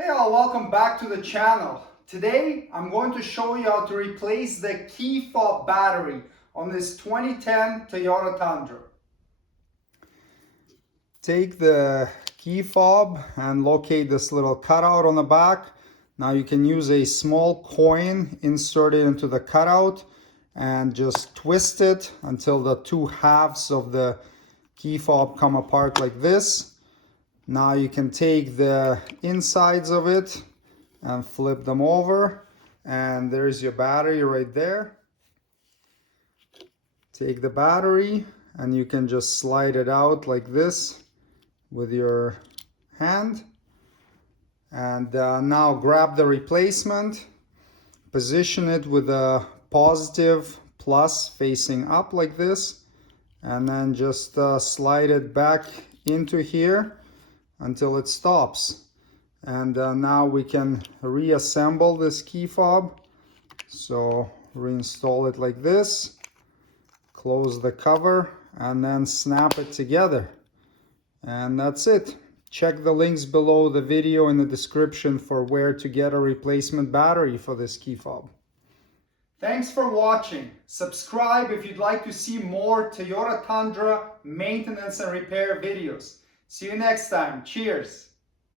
Hey all, welcome back to the channel. Today I'm going to show you how to replace the key fob battery on this 2010 Toyota Tundra. Take the key fob and locate this little cutout on the back. Now you can use a small coin, insert it into the cutout and just twist it until the two halves of the key fob come apart like this. Now you can take the insides of it and flip them over, and there's your battery right there. Take the battery and you can just slide it out like this with your hand. And now grab the replacement, position it with a positive plus facing up like this, and then just slide it back into here until it stops. And now we can reassemble this key fob. So reinstall it like this, close the cover, and then snap it together. And that's it. Check the links below the video in the description for where to get a replacement battery for this key fob. Thanks for watching. Subscribe if you'd like to see more Toyota Tundra maintenance and repair videos. See you next time. Cheers.